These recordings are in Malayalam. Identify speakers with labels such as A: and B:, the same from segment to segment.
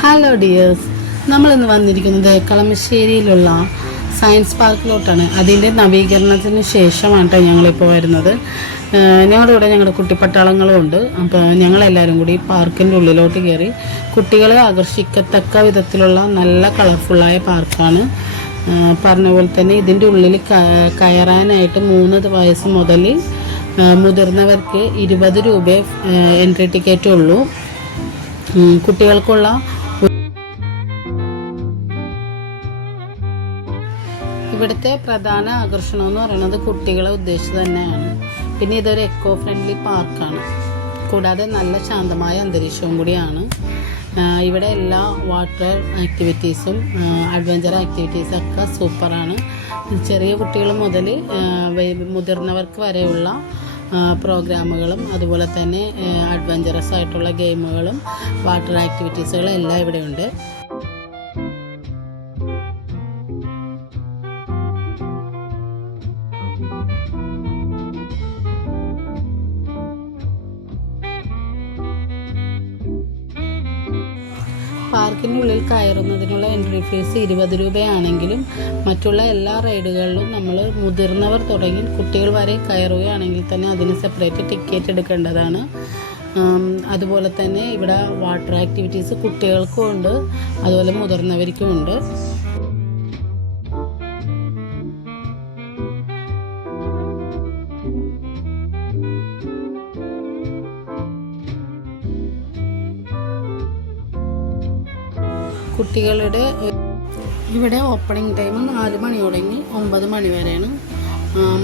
A: ഹലോ ഡിയേഴ്സ് നമ്മളിന്ന് വന്നിരിക്കുന്നത് കളമശ്ശേരിയിലുള്ള സയൻസ് പാർക്കിലോട്ടാണ് അതിന്റെ നവീകരണത്തിന് ശേഷമാണ് കേട്ടോ ഞങ്ങളിപ്പോൾ വരുന്നത്. ഞങ്ങളുടെ കൂടെ ഞങ്ങളുടെ കുട്ടിപ്പട്ടാളങ്ങളും ഉണ്ട്. അപ്പോൾ ഞങ്ങളെല്ലാവരും കൂടി പാർക്കിന്റെ ഉള്ളിലോട്ട് കയറി കുട്ടികളെ ആകർഷിക്കത്തക്ക വിധത്തിലുള്ള നല്ല കളർഫുള്ളായ പാർക്കാണ്. പറഞ്ഞ പോലെ തന്നെ ഇതിന്റെ ഉള്ളിൽ കയറാനായിട്ട് മൂന്ന് വയസ്സ് മുതൽ മുതിർന്നവർക്ക് ഇരുപത് രൂപ എൻട്രി ടിക്കറ്റ് ഉള്ളൂ. കുട്ടികൾക്കുള്ള ഇവിടുത്തെ പ്രധാന ആകർഷണം എന്ന് പറയുന്നത് കുട്ടികളെ ഉദ്ദേശിച്ച് തന്നെയാണ്. പിന്നെ ഇതൊരു എക്കോ ഫ്രണ്ട്ലി പാർക്കാണ് കൂടാതെ നല്ല ശാന്തമായ അന്തരീക്ഷവും കൂടിയാണ്. ഇവിടെ എല്ലാ വാട്ടർ ആക്ടിവിറ്റീസും അഡ്വഞ്ചർ ആക്ടിവിറ്റീസൊക്കെ സൂപ്പറാണ് ചെറിയ കുട്ടികൾ മുതൽ മുതിർന്നവർക്ക് വരെയുള്ള പ്രോഗ്രാമുകളും അതുപോലെ തന്നെ അഡ്വഞ്ചറസ് ആയിട്ടുള്ള ഗെയിമുകളും വാട്ടർ ആക്ടിവിറ്റീസുകളും എല്ലാം ഇവിടെയുണ്ട്. പാർക്കിന്റെ ഉള്ളിൽ കയറുന്നതിനുള്ള എൻട്രി ഫീസ് ഇരുപത് രൂപയാണെങ്കിലും മറ്റുള്ള എല്ലാ റൈഡുകളിലും നമ്മൾ മുതിർന്നവർ തുടങ്ങി കുട്ടികൾ വരെ കയറുകയാണെങ്കിൽ തന്നെ അതിന് സെപ്പറേറ്റ് ടിക്കറ്റ് എടുക്കേണ്ടതാണ്. അതുപോലെ തന്നെ ഇവിടെ വാട്ടർ ആക്ടിവിറ്റീസ് കുട്ടികൾക്കും ഉണ്ട് അതുപോലെ മുതിർന്നവർക്കും ഉണ്ട്. കുട്ടികളുടെ ഇവിടെ ഓപ്പണിംഗ് ടൈം നാല് മണി തുടങ്ങി ഒമ്പത് മണി വരെയാണ്.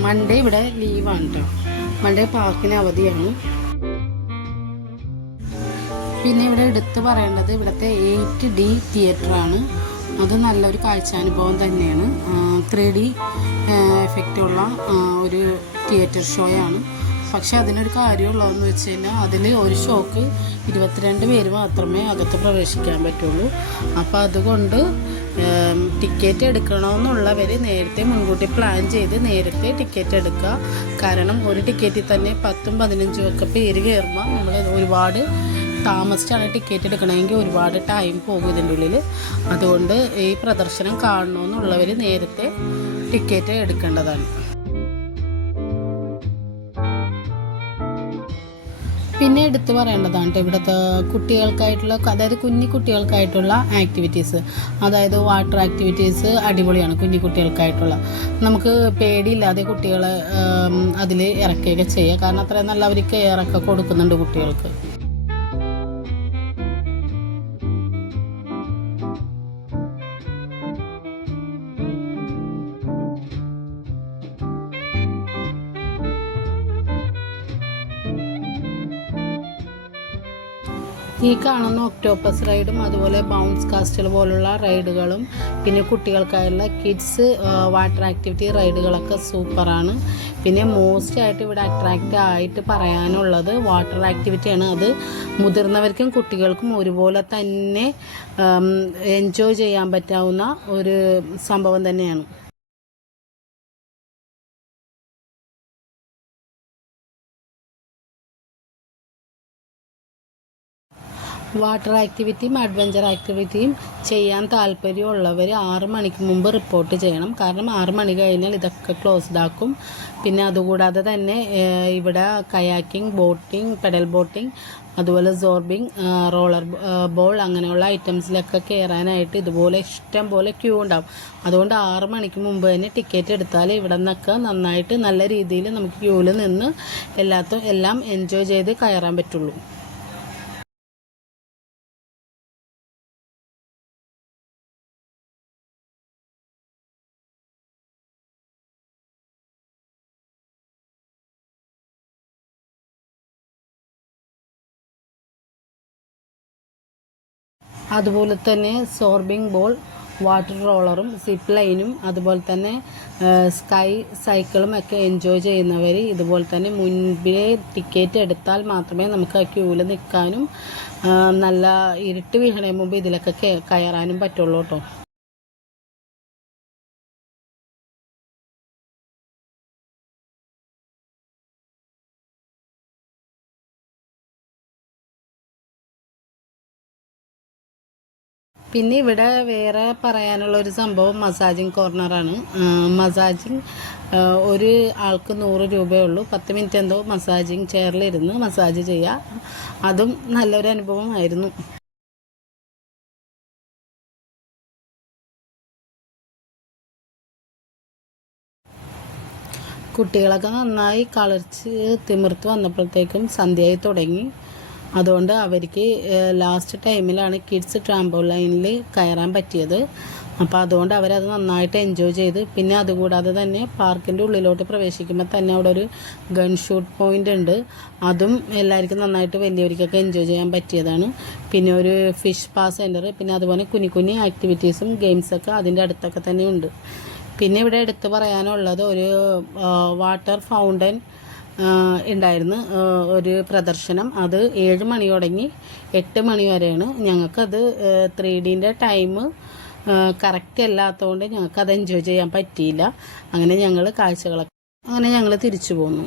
A: മൺഡേ ഇവിടെ ലീവാണ് കേട്ടോ മൺഡേ പാർക്കിന് അവധിയാണ്. പിന്നെ ഇവിടെ എടുത്തു പറയേണ്ടത് ഇവിടുത്തെ എയ്റ്റ് ഡി തിയേറ്ററാണ് അത് നല്ലൊരു കാഴ്ചാനുഭവം തന്നെയാണ്. ത്രീ ഡി എഫക്റ്റുള്ള ഒരു തിയേറ്റർ ഷോയാണ് പക്ഷെ അതിനൊരു കാര്യമുള്ളതെന്ന് വെച്ച് കഴിഞ്ഞാൽ അതിൽ ഒരു ഷോക്ക് ഇരുപത്തിരണ്ട് പേര് മാത്രമേ അകത്ത് പ്രവേശിക്കാൻ പറ്റുള്ളൂ. അപ്പോൾ അതുകൊണ്ട് ടിക്കറ്റ് എടുക്കണമെന്നുള്ളവർ നേരത്തെ മുൻകൂട്ടി പ്ലാൻ ചെയ്ത് നേരത്തെ ടിക്കറ്റ് എടുക്കുക. കാരണം ഒരു ടിക്കറ്റിൽ തന്നെ പത്തും പതിനഞ്ചും ഒക്കെ പേര് കയറുമ്പോൾ നമ്മൾ ഒരുപാട് താമസിച്ചാണ് ടിക്കറ്റ് എടുക്കണമെങ്കിൽ ഒരുപാട് ടൈം പോകും ഇതിന്റെ ഉള്ളിൽ. അതുകൊണ്ട് ഈ പ്രദർശനം കാണണമെന്നുള്ളവർ നേരത്തെ ടിക്കറ്റ് എടുക്കേണ്ടതാണ്. പിന്നെ എടുത്തു പറയേണ്ടതാണ് കേട്ടോ ഇവിടുത്തെ കുട്ടികൾക്കായിട്ടുള്ള അതായത് കുഞ്ഞു കുട്ടികൾക്കായിട്ടുള്ള ആക്ടിവിറ്റീസ് അതായത് വാട്ടർ ആക്ടിവിറ്റീസ് അടിപൊളിയാണ് കുഞ്ഞു കുട്ടികൾക്കായിട്ടുള്ള. നമുക്ക് പേടിയില്ലാതെ കുട്ടികളെ അതിൽ ഇറക്കുകയൊക്കെ ചെയ്യുക കാരണം അത്രയും നല്ല അവർ കെയറൊക്കെ കൊടുക്കുന്നുണ്ട് കുട്ടികൾക്ക്. ഈ കാണുന്ന ഒക്ടോപ്പസ് റൈഡും അതുപോലെ ബൗൺസ് കാസ്റ്റൽ പോലുള്ള റൈഡുകളും പിന്നെ കുട്ടികൾക്കായുള്ള കിഡ്സ് വാട്ടർ ആക്ടിവിറ്റി റൈഡുകളൊക്കെ സൂപ്പറാണ്. പിന്നെ മോസ്റ്റ് ആയിട്ട് ഇവിടെ അട്രാക്റ്റ് ആയിട്ട് പറയാനുള്ളത് വാട്ടർ ആക്ടിവിറ്റിയാണ് അത് മുതിർന്നവർക്കും കുട്ടികൾക്കും ഒരുപോലെ തന്നെ എൻജോയ് ചെയ്യാൻ പറ്റാവുന്ന ഒരു സംഭവം തന്നെയാണ്. വാട്ടർ ആക്ടിവിറ്റിയും അഡ്വഞ്ചർ ആക്ടിവിറ്റിയും ചെയ്യാൻ താല്പര്യമുള്ളവർ ആറ് മണിക്ക് മുമ്പ് റിപ്പോർട്ട് ചെയ്യണം. കാരണം ആറ് മണി കഴിഞ്ഞാൽ ഇതൊക്കെ ക്ലോസ്ഡ് ആക്കും. പിന്നെ അതുകൂടാതെ തന്നെ ഇവിടെ കയാക്കിംഗ് ബോട്ടിംഗ് പെഡൽ ബോട്ടിംഗ് അതുപോലെ സോർബിംഗ് റോളർ ബോൾ അങ്ങനെയുള്ള ഐറ്റംസിലൊക്കെ കയറാനായിട്ട് ഇതുപോലെ ഇഷ്ടം പോലെ ക്യൂ ഉണ്ടാവും. അതുകൊണ്ട് ആറ് മണിക്ക് മുമ്പ് തന്നെ ടിക്കറ്റ് എടുത്താൽ ഇവിടെ നിന്നൊക്കെ നന്നായിട്ട് നല്ല രീതിയിൽ നമുക്ക് ക്യൂവിൽ നിന്ന് എല്ലാത്തും എല്ലാം എൻജോയ് ചെയ്ത് കയറാൻ പറ്റുള്ളൂ. അതുപോലെ തന്നെ സോർബിംഗ് ബോൾ വാട്ടർ റോളറും സിപ്പ് ലൈനും അതുപോലെ തന്നെ സ്കൈ സൈക്കിളും ഒക്കെ എൻജോയ് ചെയ്യുന്നവർ ഇതുപോലെ തന്നെ മുൻപിലെ ടിക്കറ്റ് എടുത്താൽ മാത്രമേ നമുക്ക് ആ ക്യൂവിൽ നിൽക്കാനും നല്ല ഇരുട്ട് വീഴണേ മുമ്പ് ഇതിലൊക്കെ കയറാനും പറ്റുള്ളൂ കേട്ടോ. പിന്നെ ഇവിടെ വേറെ പറയാനുള്ള ഒരു സംഭവം മസാജിങ് കോർണറാണ് മസാജിങ് ഒരു ആൾക്ക് നൂറ് രൂപയേ ഉള്ളൂ. പത്ത് മിനിറ്റ് എന്തോ മസാജിങ് ചെയറിലിരുന്ന് മസാജ് ചെയ്യുക അതും നല്ലൊരു അനുഭവമായിരുന്നു കുട്ടികളൊക്കെ നന്നായി കളിച്ച് തിമിർത്ത് വന്നപ്പോഴത്തേക്കും സന്ധ്യയായി തുടങ്ങി. അതുകൊണ്ട് അവർക്ക് ലാസ്റ്റ് ടൈമിലാണ് കിഡ്സ് ട്രാമ്പോലൈനിൽ കയറാൻ പറ്റിയത്. അപ്പോൾ അതുകൊണ്ട് അവരത് നന്നായിട്ട് എൻജോയ് ചെയ്ത്. പിന്നെ അതുകൂടാതെ തന്നെ പാർക്കിന്റെ ഉള്ളിലോട്ട് പ്രവേശിക്കുമ്പോൾ തന്നെ അവിടെ ഒരു ഗൺ ഷൂട്ട് പോയിന്റ് ഉണ്ട്. അതും എല്ലാവർക്കും നന്നായിട്ട് വലിയവർക്കൊക്കെ എൻജോയ് ചെയ്യാൻ പറ്റിയതാണ്. പിന്നെ ഒരു ഫിഷ് പാ സെന്റർ പിന്നെ അതുപോലെ കുഞ്ഞു കുഞ്ഞു ആക്ടിവിറ്റീസും ഗെയിംസൊക്കെ അതിന്റെ അടുത്തൊക്കെ തന്നെ ഉണ്ട്. പിന്നെ ഇവിടെ എടുത്തു പറയാനുള്ളത് ഒരു വാട്ടർ ഫൗണ്ടൻ ഉണ്ടായിരുന്നു. ഒരു പ്രദർശനം. അത് ഏഴ് മണി തുടങ്ങി എട്ട് മണി വരെയാണ്. ഞങ്ങൾക്കത് ത്രീ ഡീന്റെ ടൈം കറക്റ്റ് അല്ലാത്തതുകൊണ്ട് ഞങ്ങൾക്കത് എൻജോയ് ചെയ്യാൻ പറ്റിയില്ല. അങ്ങനെ ഞങ്ങൾ കാഴ്ചകളൊക്കെ അങ്ങനെ ഞങ്ങൾ തിരിച്ചു പോന്നു.